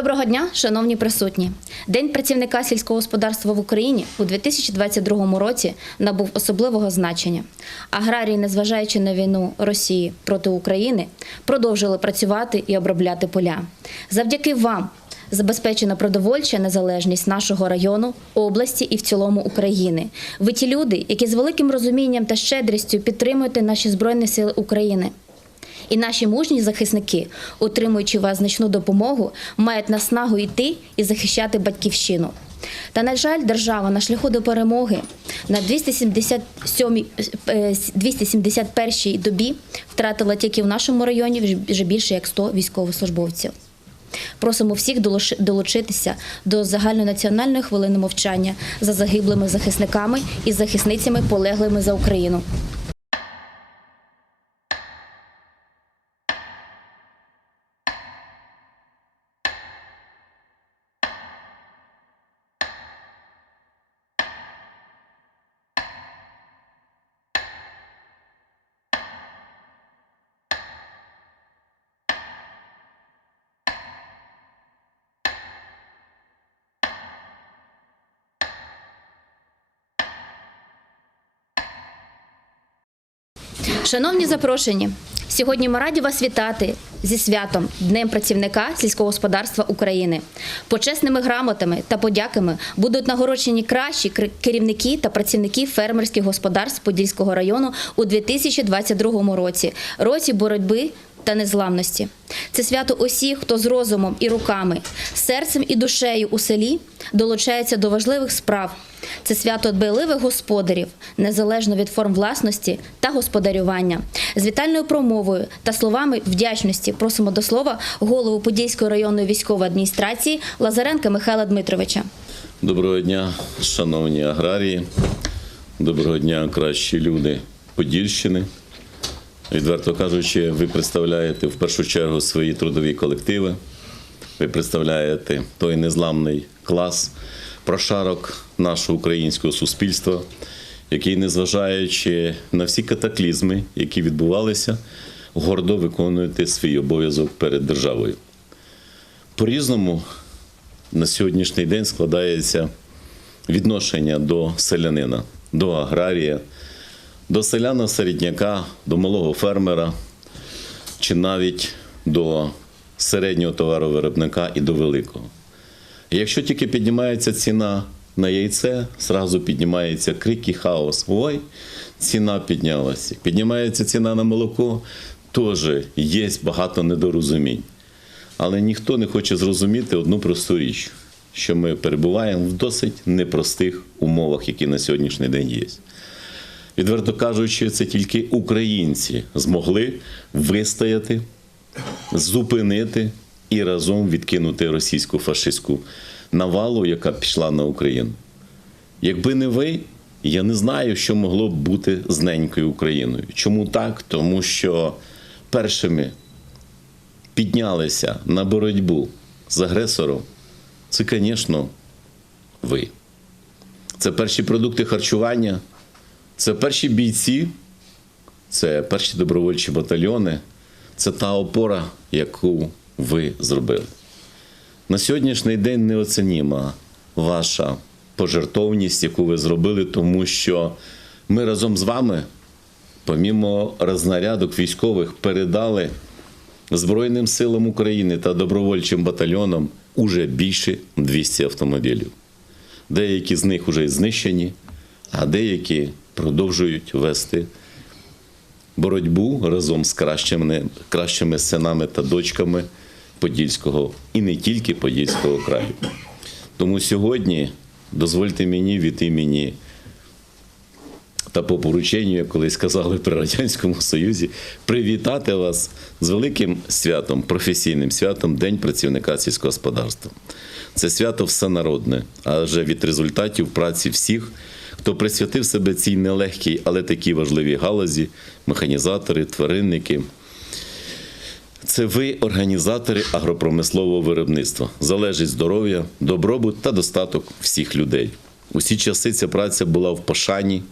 Доброго дня, шановні присутні. День працівника сільського господарства в Україні у 2022 році набув особливого значення. Аграрії, незважаючи на війну Росії проти України, продовжили працювати і обробляти поля. Завдяки вам забезпечена продовольча незалежність нашого району, області і в цілому України. Ви ті люди, які з великим розумінням та щедрістю підтримуєте наші збройні сили України. І наші мужні захисники, отримуючи вас значну допомогу, мають наснагу йти і захищати батьківщину. Та, на жаль, держава на шляху до перемоги на 277, е, 271 добі втратила тільки в нашому районі вже більше як 100 військовослужбовців. Просимо всіх долучи- долучитися до загальнонаціональної хвилини мовчання за загиблими захисниками і захисницями, полеглими за Україну. Шановні запрошені, сьогодні ми раді вас вітати зі святом Днем працівника сільського господарства України. Почесними грамотами та подяками будуть нагороджені кращі кер- керівники та працівники фермерських господарств Подільського району у 2022 році, році боротьби та незламності. Це свято усіх, хто з розумом і руками, серцем і душею у селі долучається до важливих справ. Це свято дбайливих господарів, незалежно від форм власності та господарювання. З вітальною промовою та словами вдячності просимо до слова голову Подільської районної військової адміністрації Лазаренка Михайла Дмитровича. Доброго дня, шановні аграрії. Доброго дня, кращі люди Подільщини. Відверто кажучи, ви представляєте в першу чергу свої трудові колективи. Ви представляєте той незламний клас, прошарок нашого українського суспільства, який, незважаючи на всі катаклізми, які відбувалися, гордо виконуєте свій обов'язок перед державою. По-різному на сьогоднішній день складається відношення до селянина, до аграрія, до селяна середняка, до малого фермера, чи навіть до середнього товаровиробника і до великого. Якщо тільки піднімається ціна на яйце, зразу піднімається крик і хаос. Ой, ціна піднялася. Піднімається ціна на молоко, теж є багато недорозумінь. Але ніхто не хоче зрозуміти одну просту річ, що ми перебуваємо в досить непростих умовах, які на сьогоднішній день є. Відверто кажучи, це тільки українці змогли вистояти, зупинити і разом відкинути російську фашистську навалу, яка пішла на Україну. Якби не ви, я не знаю, що могло б бути з ненькою Україною. Чому так? Тому що першими піднялися на боротьбу з агресором, це, звісно, ви. Це перші продукти харчування, це перші бійці, це перші добровольчі батальйони, це та опора, яку ви зробили. На сьогоднішній день неоцініма ваша пожертовність, яку ви зробили, тому що ми разом з вами, помімо рознарядок військових, передали Збройним силам України та добровольчим батальйонам уже більше 200 автомобілів. Деякі з них вже знищені, а деякі продовжують вести боротьбу разом з кращими, кращими синами та дочками Подільського і не тільки Подільського краю. Тому сьогодні дозвольте мені від імені та по порученню, як колись казали при Радянському Союзі, привітати вас з великим святом, професійним святом День працівника сільського господарства. Це свято всенародне, адже від результатів праці всіх, хто присвятив себе цій нелегкій, але такій важливій галузі, механізатори, тваринники. Це ви, організатори агропромислового виробництва. Залежить здоров'я, добробут та достаток всіх людей. Усі часи ця праця була в пошані,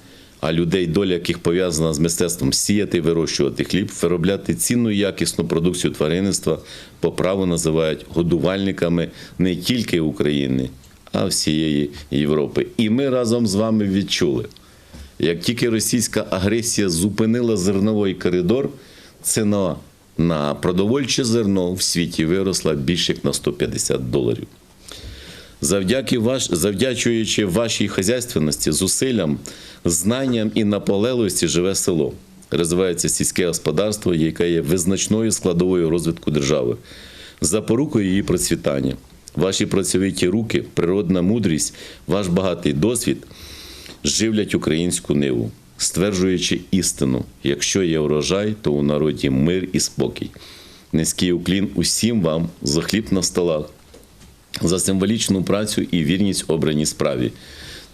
а людей, доля яких пов'язана з мистецтвом сіяти, вирощувати хліб, виробляти цінну і якісну продукцію тваринництва, по праву називають годувальниками не тільки України, а всієї Європи. І ми разом з вами відчули, як тільки російська агресія зупинила зерновий коридор, ціна на продовольче зерно в світі виросла більше як на 150 доларів. Завдяки ваш, завдячуючи вашій хазяйственності, зусиллям, знанням і наполегливості живе село. Розвивається сільське господарство, яке є визначною складовою розвитку держави, запорукою її процвітання. Ваші працьовиті руки, природна мудрість, ваш багатий досвід живлять українську ниву, стверджуючи істину: якщо є врожай, то у народі мир і спокій. Низький уклін усім вам за хліб на столах, за символічну працю і вірність обраній справі.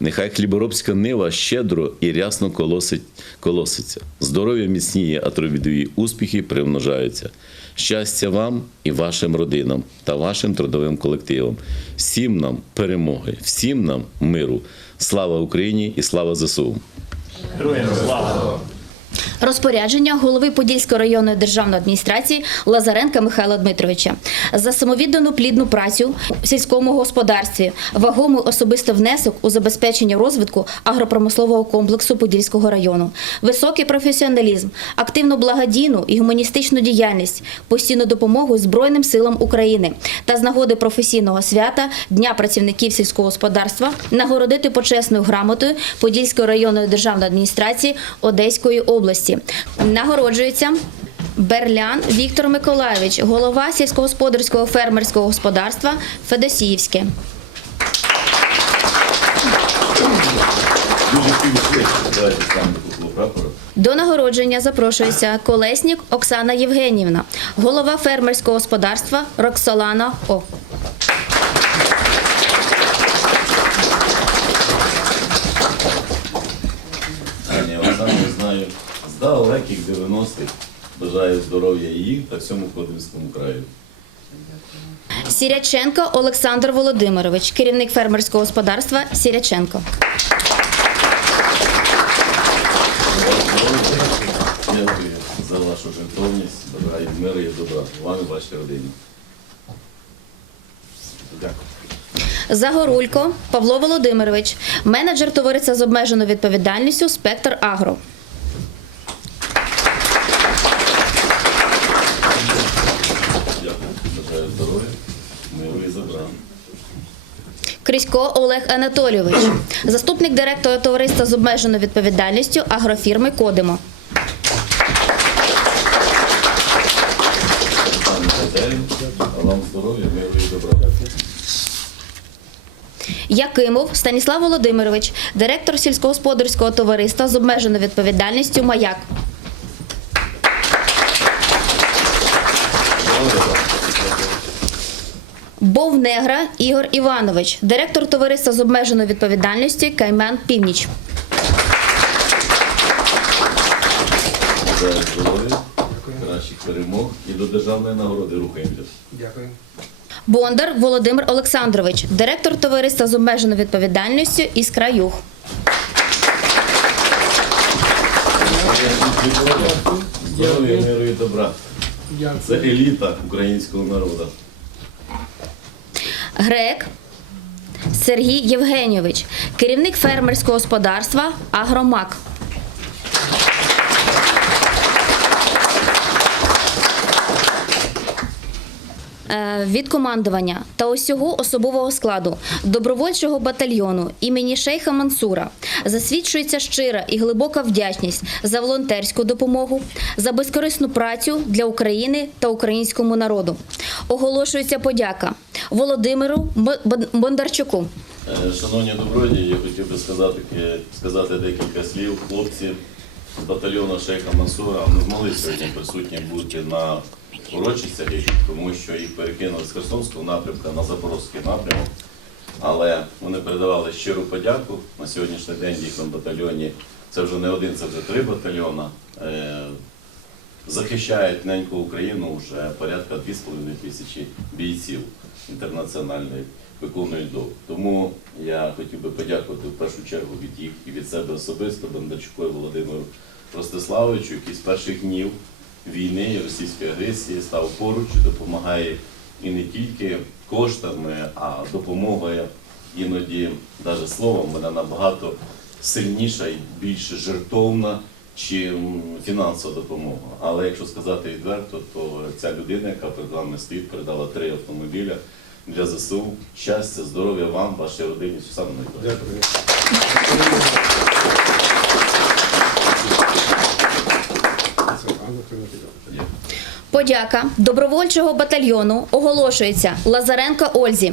Нехай хліборобська нива щедро і рясно колосить, колоситься. Здоров'я міцніє, а трудові успіхи примножаються. Щастя вам і вашим родинам та вашим трудовим колективам. Всім нам перемоги, всім нам миру. Слава Україні і слава ЗСУ! Героям слава! Розпорядження голови Подільської районної державної адміністрації Лазаренка Михайла Дмитровича за самовіддану плідну працю в сільському господарстві, вагомий особистий внесок у забезпечення розвитку агропромислового комплексу Подільського району, високий професіоналізм, активну благодійну і гуманістичну діяльність, постійну допомогу Збройним силам України та з нагоди професійного свята Дня працівників сільського господарства нагородити почесною грамотою Подільської районної державної адміністрації Одеської області. Нагороджується Берлян Віктор Миколайович, голова сільськогосподарського фермерського господарства Федосіївське. До нагородження запрошується Колеснік Оксана Євгенівна, голова фермерського господарства Роксолана О. Пані Олександр, знаю, з далеких 90-х бажаю здоров'я і їм та всьому Кодинському краю. Сіряченко Олександр Володимирович, керівник фермерського господарства Сіряченко. Дякую за вашу жертовність, бажаю миру і добра вам і вашій родині. Дякую. Загорулько Павло Володимирович, менеджер товариства з обмеженою відповідальністю Спектр Агро. Дякую. Бажаю здоров'я, миру і добра. Крісько Олег Анатолійович, заступник директора товариства з обмеженою відповідальністю агрофірми Кодимо. Пане хазяїн, а вам здоров'я, миру і добра. Якимов Станіслав Володимирович, директор сільськогосподарського товариства з обмеженою відповідальністю Маяк. Бовнегра Ігор Іванович, директор товариства з обмеженою відповідальністю Каймен Північ. Здоров'я, кращих перемог і до державної нагороди рухаємося. Дякую. Бондар Володимир Олександрович, директор товариства з обмеженою відповідальністю Іскра Юг. Здоров'я, миру і добра. Це еліта українського народу. Грек Сергій Євгеньович, керівник фермерського господарства Агромак. Від командування та усього особового складу добровольчого батальйону імені Шейха Мансура засвідчується щира і глибока вдячність за волонтерську допомогу, за безкорисну працю для України та українському народу. Оголошується подяка Володимиру Бондарчуку. Е, Шановні добродії, я хотів би сказати, сказати декілька слів. Хлопці з батальйону Шейха Мансура не змогли сьогодні присутні бути на урочистях, тому що їх перекинули з Херсонського напрямку на Запорозький напрямок. Але вони передавали щиру подяку на сьогоднішній день в їхньому батальйоні. Це вже не один, це вже три батальйона. Е, захищають неньку Україну вже порядка 2,5 тисячі бійців інтернаціональної. виконують довго. Тому я хотів би подякувати в першу чергу від їх і від себе особисто Бондарчуку і Володимиру Ростиславовичу, який з перших днів війни і російської агресії став поруч і допомагає і не тільки коштами, а допомогою іноді навіть словом вона набагато сильніша і більш жертовна, чим фінансова допомога. Але якщо сказати відверто, то ця людина, яка перед вами стоїть, передала три автомобіля для ЗСУ. Щастя, здоров'я вам, вашій родині, все саме найкраще. Дякую. Це Анна Кривотика. Дякую. Подяка добровольчого батальйону оголошується Лазаренко Ользі.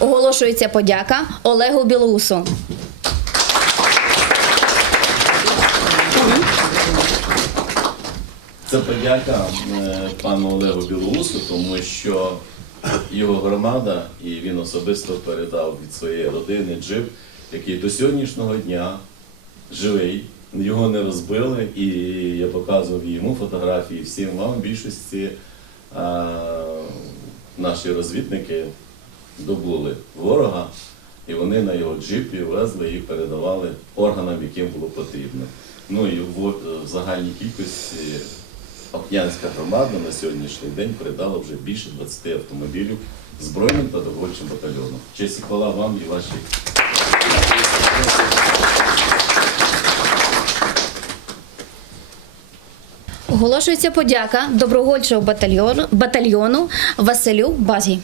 Оголошується подяка Олегу Білоусу. Це подяка е, пану Олегу Білоусу, тому що його громада і він особисто передав від своєї родини джип, який до сьогоднішнього дня живий. Його не розбили, і я показував йому фотографії всім вам. Більшості а, наші розвідники добули ворога, і вони на його джипі везли і передавали органам, яким було потрібно. Ну і в, в загальній кількості Охнянська громада на сьогоднішній день передала вже більше 20 автомобілів збройним та добровольчим батальйонам. Честь і хвала вам і вашій. Оголошується подяка добровольчого батальйону, батальйону Василю Базі.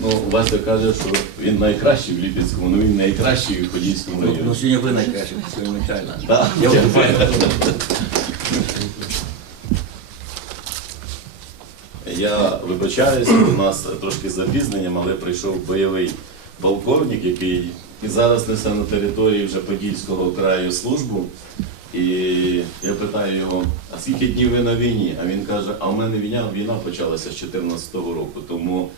Ну, Вася каже, що він найкращий в Ліпецькому, ну він найкращий в Подільському Ну, сьогодні ви найкраще, звичайно. Так, Я Я вибачаюся, у нас трошки з запізненням, але прийшов бойовий полковник, який і зараз несе на території вже Подільського краю службу. І я питаю його, а скільки днів ви на війні? А він каже, а в мене війна, війна почалася з 2014 року. Тому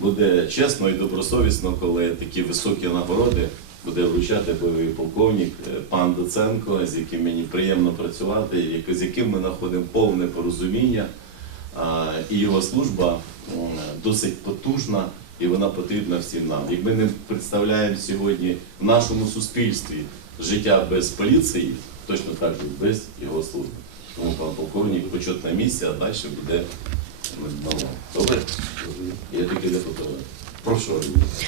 буде чесно і добросовісно, коли такі високі нагороди буде вручати бойовий полковник е, пан Доценко, з яким мені приємно працювати, з яким ми знаходимо повне порозуміння. І його служба досить потужна і вона потрібна всім нам. Як ми не представляємо сьогодні в нашому суспільстві життя без поліції, точно так же без його служби. Тому пан полковник почетна місія, а далі буде мало. Добре? Я тільки для фотографії. Прошу.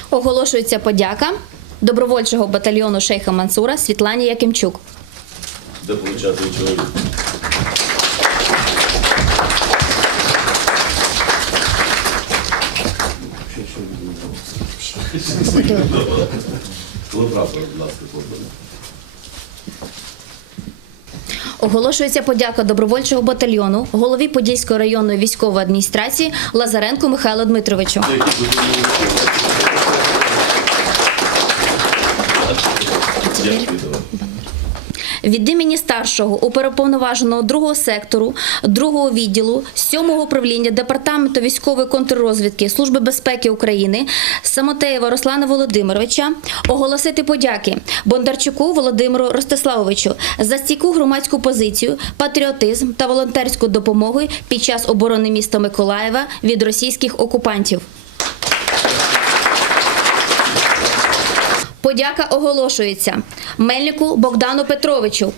Оголошується подяка добровольчого батальйону Шейха Мансура Світлані Якимчук. Де получати чоловік? Оголошується подяка добровольчого батальйону голові Подільської районної військової адміністрації Лазаренку Михайлу Дмитровичу. Дякую. Від імені старшого уповноваженого другого сектору, другого відділу, сьомого управління департаменту військової контррозвідки Служби безпеки України Самотеєва Руслана Володимировича оголосити подяки Бондарчуку Володимиру Ростиславовичу за стійку громадську позицію, патріотизм та волонтерську допомогу під час оборони міста Миколаєва від російських окупантів. Подяка оголошується Мельнику Богдану Петровичу.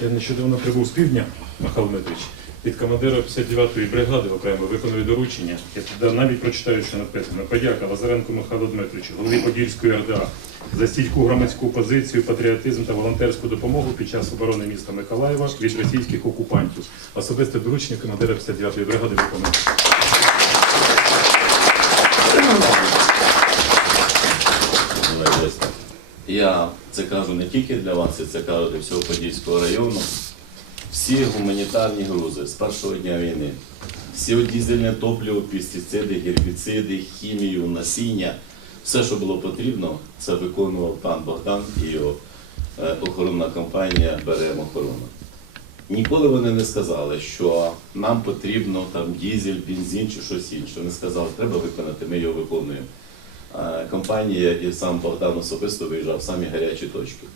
Я нещодавно прибув з півдня, Михайло Дмитрович, від командира 59-ї бригади окремо виконую доручення. Я навіть прочитаю, що написано. Подяка Лазаренку Михайлу Дмитровичу, голові Подільської РДА, за стійку громадську позицію, патріотизм та волонтерську допомогу під час оборони міста Миколаєва від російських окупантів. Особисте доручення командира 59-ї бригади виконую. Давай, десь так. Я це кажу не тільки для вас, я це кажу для всього Подільського району. Всі гуманітарні грузи з першого дня війни, всі дізельне топливо, пестициди, гербіциди, хімію, насіння, все, що було потрібно, це виконував пан Богдан і його е, охоронна компанія Беремо охорона. Ніколи вони не сказали, що нам потрібно там дізель, бензин чи щось інше. Вони сказали, що треба виконати, ми його виконуємо. Компанія і сам Богдан особисто виїжджав в самі гарячі точки.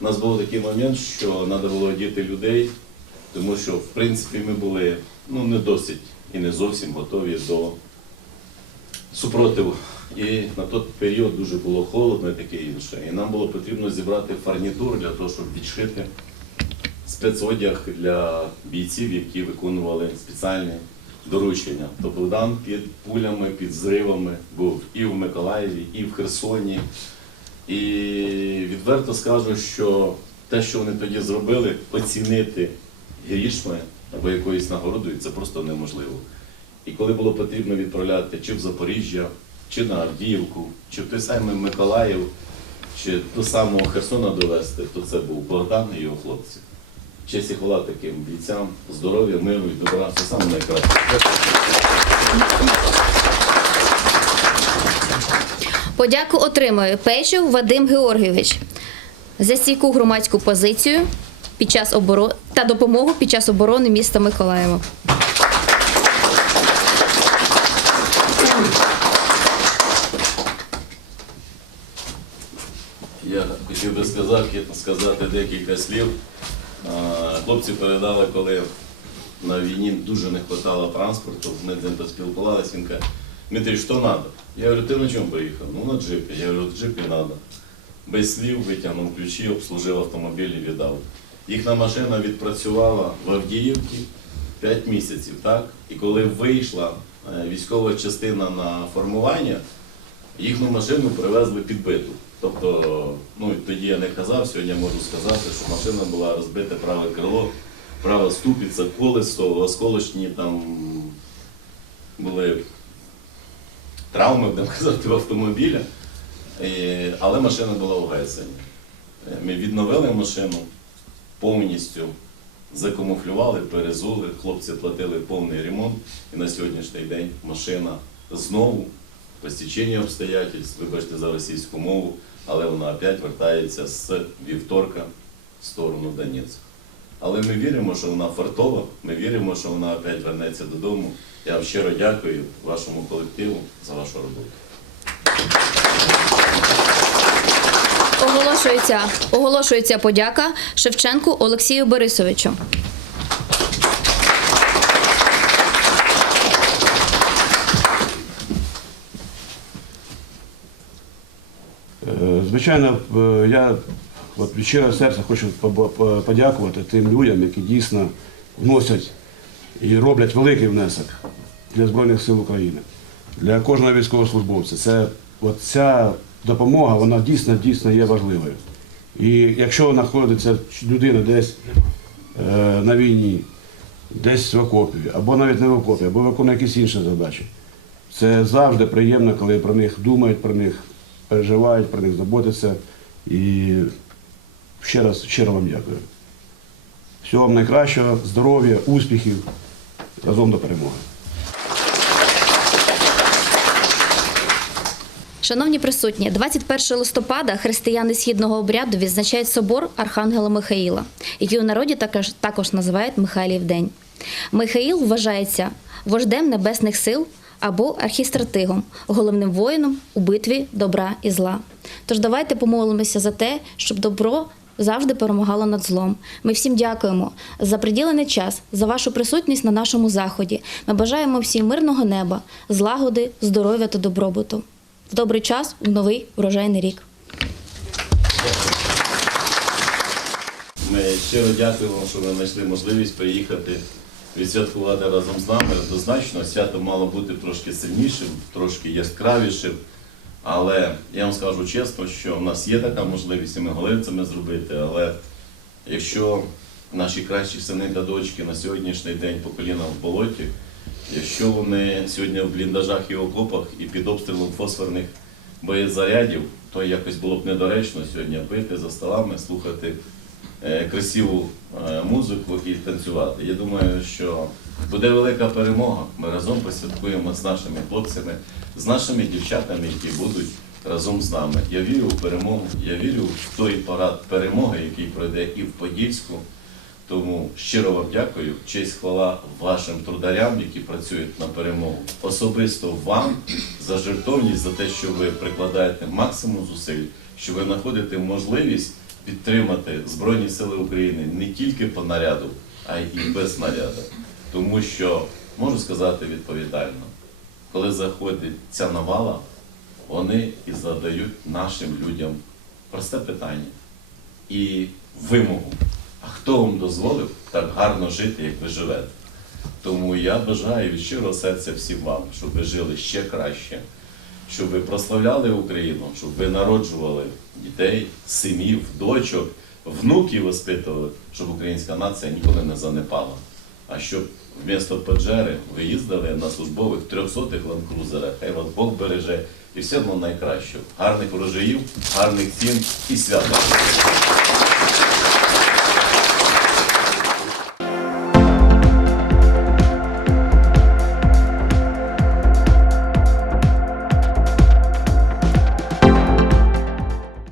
У нас був такий момент, що треба було діти людей, тому що в принципі ми були ну, не досить і не зовсім готові до супротиву. І на той період дуже було холодно і таке інше. І нам було потрібно зібрати фарнітур для того, щоб відшити спецодяг для бійців, які виконували спеціальні доручення. То Богдан під пулями, під зривами був і в Миколаєві, і в Херсоні. І відверто скажу, що те, що вони тоді зробили, оцінити грішми або якоюсь нагородою, це просто неможливо. І коли було потрібно відправляти чи в Запоріжжя, чи на Авдіївку, чи в той самий Миколаїв, чи до самого Херсона довести, то це був Богдан і його хлопці. Честь і хвала таким бійцям, здоров'я, миру і добра, це саме найкраще. Подяку отримує Пейшев Вадим Георгійович за стійку громадську позицію під час оборони та допомогу під час оборони міста Миколаєва. Я хотів би сказати, сказати декілька слів. Хлопці передали, коли на війні дуже не вистачало транспорту, ми з ним поспілкувалися, він каже, Дмитрий, що треба? Я говорю, ти на чому приїхав? Ну на джипі. Я говорю, джипі треба. Без слів витягнув ключі, обслужив автомобіль і віддав. Їхня машина відпрацювала в Авдіївці 5 місяців, так? І коли вийшла е, військова частина на формування, їхню машину привезли підбиту. Тобто, ну тоді я не казав, сьогодні я можу сказати, що машина була розбите праве крило, права ступиця, колесо, осколочні там були травми, будемо казати, в автомобілі. І- але машина була у Гайсені. Ми відновили машину повністю, закамуфлювали, перезули, хлопці платили повний ремонт, і на сьогоднішній день машина знову по стеченню обстоятельств, вибачте за російську мову, але вона опять вертається з вівторка в сторону Донецька. Але ми віримо, що вона фартова, ми віримо, що вона опять вернеться додому. Я вам щиро дякую вашому колективу за вашу роботу. Оголошується, оголошується подяка Шевченку Олексію Борисовичу. Звичайно, е, я от від щирого серця хочу подякувати тим людям, які дійсно вносять і роблять великий внесок для Збройних сил України, для кожного військовослужбовця. Це ця допомога, вона дійсно дійсно є важливою. І якщо знаходиться людина десь е, на війні, десь в окопі, або навіть не в окопі, або виконує якісь інші задачі, це завжди приємно, коли про них думають, про них переживають, про них заботяться. І ще раз щиро вам дякую. Всього вам найкращого, здоров'я, успіхів, разом до перемоги. Шановні присутні, 21 листопада християни східного обряду відзначають собор Архангела Михаїла, який у народі також, також називають Михайлів День. Михаїл вважається вождем небесних сил або архістратигом, головним воїном у битві добра і зла. Тож давайте помолимося за те, щоб добро завжди перемагало над злом. Ми всім дякуємо за приділений час, за вашу присутність на нашому заході. Ми бажаємо всім мирного неба, злагоди, здоров'я та добробуту. В добрий час в новий врожайний рік. Ми щиро дякуємо, що ви знайшли можливість приїхати відсвяткувати разом з нами. Однозначно, свято мало бути трошки сильнішим, трошки яскравішим. Але я вам скажу чесно, що в нас є така можливість, і ми це зробити. Але якщо наші кращі сини та дочки на сьогоднішній день по коліна в болоті, якщо вони сьогодні в бліндажах і окопах і під обстрілом фосфорних боєзарядів, то якось було б недоречно сьогодні пити за столами, слухати красиву е, музику і танцювати. Я думаю, що буде велика перемога. Ми разом посвяткуємо з нашими хлопцями, з нашими дівчатами, які будуть разом з нами. Я вірю в перемогу, я вірю в той парад перемоги, який пройде і в Подільську, Тому щиро вам дякую. Честь хвала вашим трударям, які працюють на перемогу. Особисто вам за жертовність, за те, що ви прикладаєте максимум зусиль, що ви знаходите можливість підтримати Збройні Сили України не тільки по наряду, а й без наряду. Тому що можу сказати відповідально, коли заходить ця навала, вони і задають нашим людям просте питання і вимогу. А хто вам дозволив так гарно жити, як ви живете? Тому я бажаю від щирого серця всім вам, щоб ви жили ще краще, щоб ви прославляли Україну, щоб ви народжували дітей, синів, дочок, внуків воспитували, щоб українська нація ніколи не занепала. А щоб вмісто Паджери ви їздили на службових 300-х ланкрузерах, хай вас Бог береже і все було найкраще. Гарних врожаїв, гарних цін і свята.